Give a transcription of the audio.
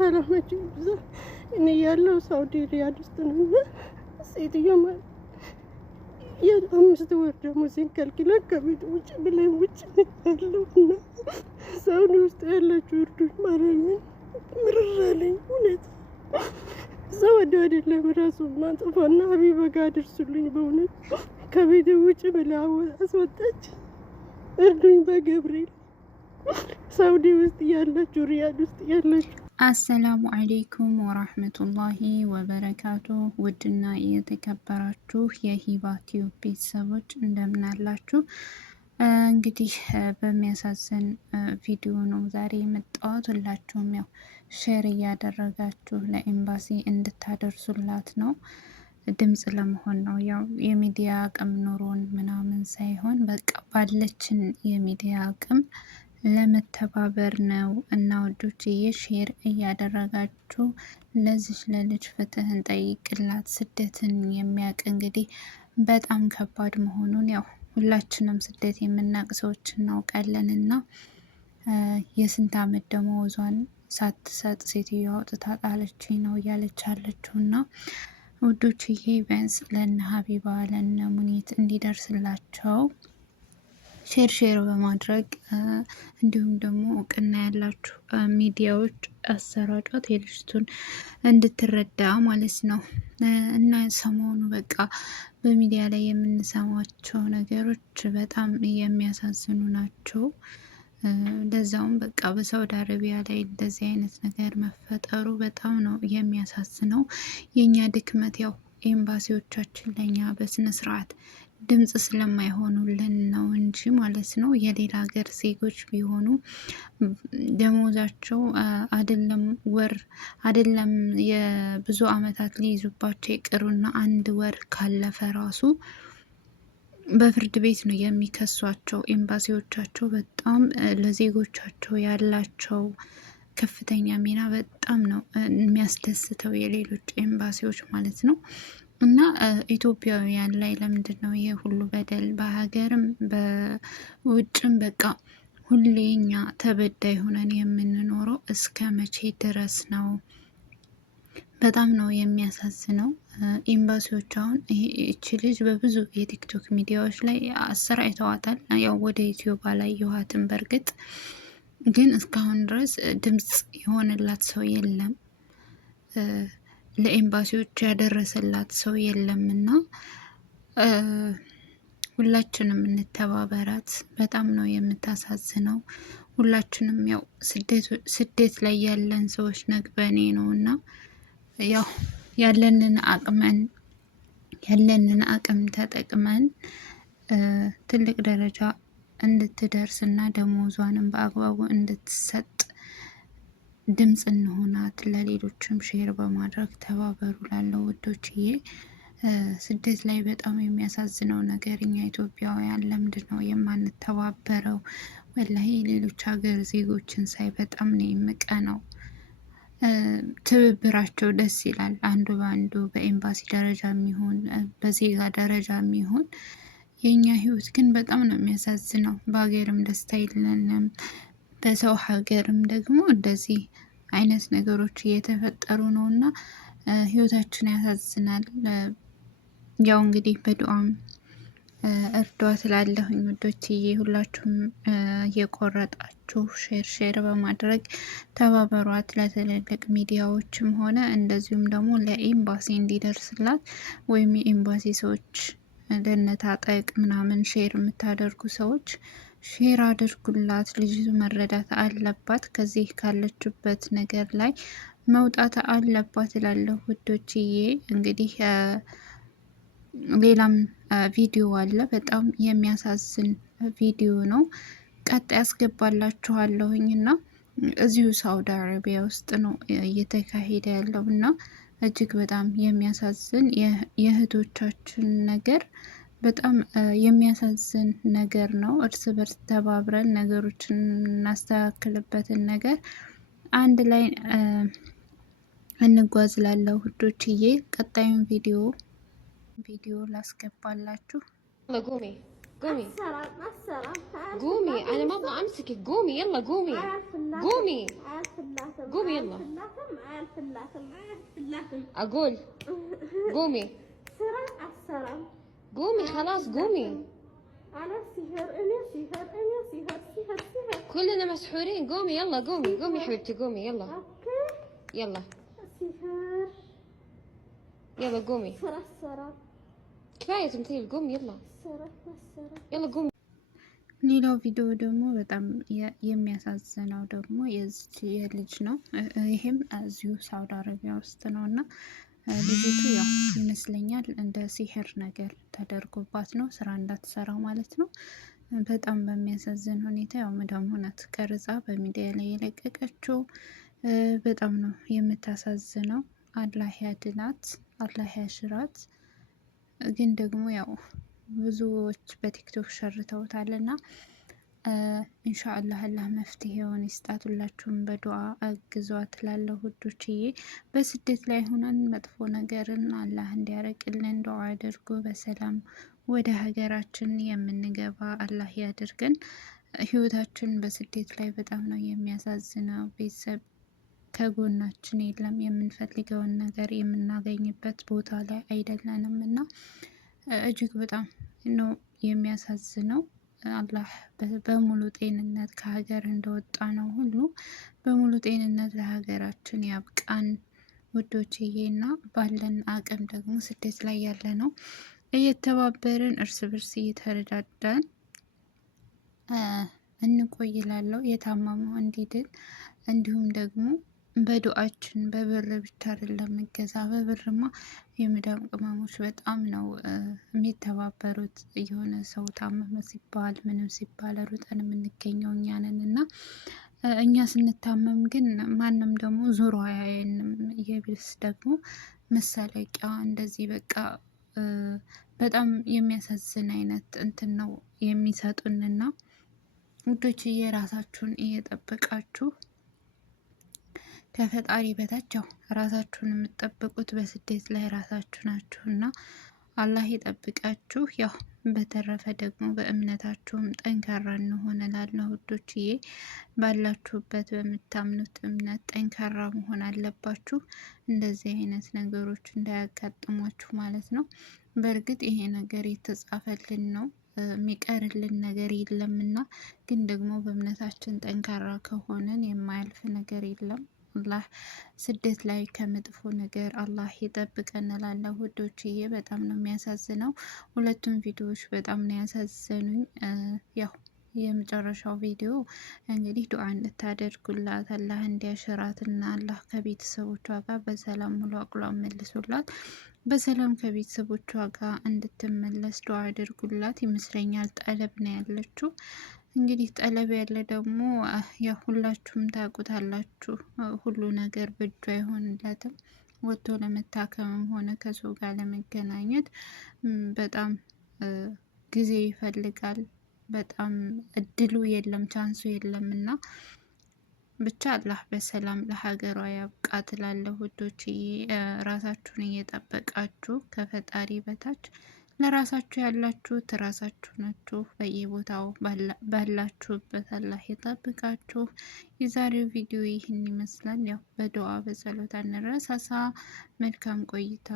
ሰላማችሁ ይብዛ። እኔ ያለው ሳውዲ ሪያድ ውስጥ ነው። ሴትዮ ማለት የ5 ወር ደሞዜን ከልክላ ከቤት ውጭ ብለን ውጭ ያለው እና ሳውዲ ውስጥ ያላችሁ እርዱኝ። ማርያምን ምርር አለኝ እውነት። ሰው ወደ አይደለም ራሱ ማጥፋና ሀቢባ ጋር አድርሱልኝ። በእውነት ከቤት ውጭ ብላ አስወጣች። እርዱኝ በገብርኤል። ሳውዲ ውስጥ ያላችሁ ሪያድ ውስጥ ያላችሁ አሰላሙ አሌይኩም ወራህመቱላሂ ወበረካቱ። ውድና የተከበራችሁ የሂባ ቲዩብ ቤተሰቦች እንደምን አላችሁ? እንግዲህ በሚያሳዝን ቪዲዮ ነው ዛሬ የመጣሁት። ሁላችሁም ያው ሼር እያደረጋችሁ ለኤምባሲ እንድታደርሱላት ነው። ድምጽ ለመሆን ነው። ያው የሚዲያ አቅም ኖሮን ምናምን ሳይሆን በቃ ባለችን የሚዲያ አቅም ለመተባበር ነው እና ወዶችዬ ሼር እያደረጋችሁ ለዚች ለልጅ ፍትህን ጠይቅላት። ስደትን የሚያውቅ እንግዲህ በጣም ከባድ መሆኑን ያው ሁላችንም ስደት የምናውቅ ሰዎች እናውቃለን። እና የስንት አመት ደመወዟን ሳትሰጥ ሴትዮ አውጥታ ጣለችኝ ነው እያለች አለችው። እና ውዶችዬ ቢያንስ ለነ ሀቢባ ለነ ሙኒት እንዲደርስላቸው ሼር በማድረግ እንዲሁም ደግሞ እውቅና ያላችሁ ሚዲያዎች አሰራጯት፣ የልጅቱን እንድትረዳ ማለት ነው። እና ሰሞኑ በቃ በሚዲያ ላይ የምንሰማቸው ነገሮች በጣም የሚያሳዝኑ ናቸው። ለዛውም በቃ በሳውዲ አረቢያ ላይ እንደዚህ አይነት ነገር መፈጠሩ በጣም ነው የሚያሳዝነው። የእኛ ድክመት ያው ኤምባሲዎቻችን ለኛ በስነ ስርዓት ድምጽ ስለማይሆኑልን ነው እንጂ ማለት ነው። የሌላ ሀገር ዜጎች ቢሆኑ ደሞዛቸው አይደለም ወር አይደለም የብዙ አመታት ሊይዙባቸው ይቅሩና 1 ወር ካለፈ ራሱ በፍርድ ቤት ነው የሚከሷቸው። ኤምባሲዎቻቸው በጣም ለዜጎቻቸው ያላቸው ከፍተኛ ሚና በጣም ነው የሚያስደስተው፣ የሌሎች ኤምባሲዎች ማለት ነው። እና ኢትዮጵያውያን ላይ ለምንድን ነው ይሄ ሁሉ በደል? በሀገርም በውጭም በቃ ሁሌ እኛ ተበዳይ ሆነን የምንኖረው እስከ መቼ ድረስ ነው? በጣም ነው የሚያሳዝነው። ኤምባሲዎች አሁን እቺ ልጅ በብዙ የቲክቶክ ሚዲያዎች ላይ አሰራጭተዋታል። ያው ወደ ዩቲዩብ አላየኋትም በእርግጥ ግን እስካሁን ድረስ ድምጽ የሆነላት ሰው የለም፣ ለኤምባሲዎች ያደረሰላት ሰው የለም። እና ሁላችንም እንተባበራት። በጣም ነው የምታሳዝነው። ሁላችንም ያው ስደት ላይ ያለን ሰዎች ነግበኔ ነው እና ያው ያለንን አቅም ተጠቅመን ትልቅ ደረጃ እንድትደርስ እና ደሞዟንም በአግባቡ እንድትሰጥ ድምጽ እንሆናት። ለሌሎችም ሼር በማድረግ ተባበሩ ላለው ውዶችዬ። ስደት ላይ በጣም የሚያሳዝነው ነገር እኛ ኢትዮጵያውያን ለምንድን ነው የማንተባበረው? ወላሂ ሌሎች ሀገር ዜጎችን ሳይ በጣም ነው የምቀናው። ትብብራቸው ደስ ይላል። አንዱ በአንዱ በኤምባሲ ደረጃ የሚሆን በዜጋ ደረጃ የሚሆን የእኛ ህይወት ግን በጣም ነው የሚያሳዝነው። በሀገርም ደስታ የለንም፣ በሰው ሀገርም ደግሞ እንደዚህ አይነት ነገሮች እየተፈጠሩ ነው እና ህይወታችን ያሳዝናል። ያው እንግዲህ በዱዓም እርዷት እላለሁኝ ውዶችዬ። ሁላችሁም የቆረጣችሁ ሼር በማድረግ ተባበሯት። ለትልልቅ ሚዲያዎችም ሆነ እንደዚሁም ደግሞ ለኤምባሲ እንዲደርስላት ወይም የኤምባሲ ሰዎች ለነታጠቅ ምናምን ሼር የምታደርጉ ሰዎች ሼር አድርጉላት። ልጅቱ መረዳት አለባት። ከዚህ ካለችበት ነገር ላይ መውጣት አለባት እላለሁ ውዶችዬ። እንግዲህ ሌላም ቪዲዮ አለ፣ በጣም የሚያሳዝን ቪዲዮ ነው። ቀጣይ ያስገባላችኋለሁኝ እና እዚሁ ሳውዲ አረቢያ ውስጥ ነው እየተካሄደ ያለው እና እጅግ በጣም የሚያሳዝን የእህቶቻችን ነገር በጣም የሚያሳዝን ነገር ነው። እርስ በርስ ተባብረን ነገሮችን እናስተካክልበትን ነገር አንድ ላይ እንጓዝ ላለው ውዶችዬ። ቀጣዩን ቪዲዮ ላስገባላችሁ። قومي قومي قومي، انا ما ابغى امسكك. قومي يلا قومي قومي قومي يلا. أقول قومي. قومي خلاص قومي. أنا سهر. كلنا مسحورين. قومي يلا قومي قومي حبيبتي قومي يلا. أوكي. يلا سهر. يلا قومي. سرى. كفاية تمثيل قومي يلا. سرى. يلا قومي. ሌላው ቪዲዮ ደግሞ በጣም የሚያሳዝነው ደግሞ የዚች የልጅ ነው። ይሄም እዚሁ ሳውዲ አረቢያ ውስጥ ነው እና ልጅቱ ያው ይመስለኛል እንደ ሲህር ነገር ተደርጎባት ነው ስራ እንዳትሰራ ማለት ነው። በጣም በሚያሳዝን ሁኔታ ያው መዳም ናት ቀርጻ በሚዲያ ላይ የለቀቀችው። በጣም ነው የምታሳዝነው። አላህ ያድናት፣ አላህ ያሽራት። ግን ደግሞ ያው ብዙዎች በቲክቶክ ሸርተውታል እና ኢንሻአላህ አላህ መፍትሄውን ይስጣት። ሁላችሁም በዱዓ አግዟት እላለሁ ውዶችዬ። በስደት ላይ ሆነን መጥፎ ነገርን አላህ እንዲያረቅልን ዱዓ አድርጉ። በሰላም ወደ ሀገራችን የምንገባ አላህ ያድርገን። ህይወታችን በስደት ላይ በጣም ነው የሚያሳዝነው። ቤተሰብ ከጎናችን የለም። የምንፈልገውን ነገር የምናገኝበት ቦታ ላይ አይደለንም እና እጅግ በጣም ነው የሚያሳዝነው። አላህ በሙሉ ጤንነት ከሀገር እንደወጣ ነው ሁሉ በሙሉ ጤንነት ለሀገራችን ያብቃን ውዶችዬ። እና ባለን አቅም ደግሞ ስደት ላይ ያለ ነው እየተባበርን እርስ በርስ እየተረዳዳን እንቆይላለሁ። የታመመው እንዲድን እንዲሁም ደግሞ በዱአችን በብር ብቻ አይደለም እገዛ። በብርማ የመዳም ቅመሞች በጣም ነው የሚተባበሩት። የሆነ ሰው ታመመ ሲባል ምንም ሲባል ሩጠን የምንገኘው እኛ ነን እና እኛ ስንታመም ግን ማንም ደግሞ ዞሮ አያየንም። የብስ ደግሞ መሳለቂያ እንደዚህ በቃ በጣም የሚያሳዝን አይነት እንትን ነው የሚሰጡንና ውዶችዬ ራሳችሁን እየጠበቃችሁ ከፈጣሪ በታች ያው ራሳችሁን የምትጠብቁት በስደት ላይ ራሳችሁ ናችሁና አላህ ይጠብቃችሁ። ያው በተረፈ ደግሞ በእምነታችሁም ጠንካራ እንሆን እላለሁ ውዶችዬ። ባላችሁበት በምታምኑት እምነት ጠንካራ መሆን አለባችሁ። እንደዚህ አይነት ነገሮች እንዳያጋጥሟችሁ ማለት ነው። በእርግጥ ይሄ ነገር የተጻፈልን ነው የሚቀርልን ነገር የለምና፣ ግን ደግሞ በእምነታችን ጠንካራ ከሆነን የማያልፍ ነገር የለም። አላህ ስደት ላይ ከመጥፎ ነገር አላህ ይጠብቀን እላለሁ ውዶችዬ። በጣም ነው የሚያሳዝነው። ሁለቱም ቪዲዮዎች በጣም ነው ያሳዘኑኝ። ያው የመጨረሻው ቪዲዮ እንግዲህ ዱዓ እንድታደርጉላት አላህ እንዲያሽራትና አላህ ከቤተሰቦቿ ጋር በሰላም ሙሉ አቁሏን መልሶላት በሰላም ከቤተሰቦቿ ጋር እንድትመለስ ዱዓ አድርጉላት። ይመስለኛል ጠለብ ነው ያለችው። እንግዲህ ጠለብ ያለ ደግሞ ያው ሁላችሁም ታውቁታላችሁ፣ ሁሉ ነገር በእጁ አይሆንለትም። ወጥቶ ለመታከምም ሆነ ከሰው ጋር ለመገናኘት በጣም ጊዜ ይፈልጋል። በጣም እድሉ የለም፣ ቻንሱ የለም እና ብቻ አላህ በሰላም ለሀገሯ ያብቃት እላለሁ ውዶችዬ። ራሳችሁን እየጠበቃችሁ ከፈጣሪ በታች ለራሳችሁ ያላችሁት ራሳችሁ ናችሁ። በየቦታው ባላችሁበት አላህ ይጠብቃችሁ። የዛሬው ቪዲዮ ይህን ይመስላል። ያው በዱዓ በጸሎት አንረሳሳ። መልካም ቆይታ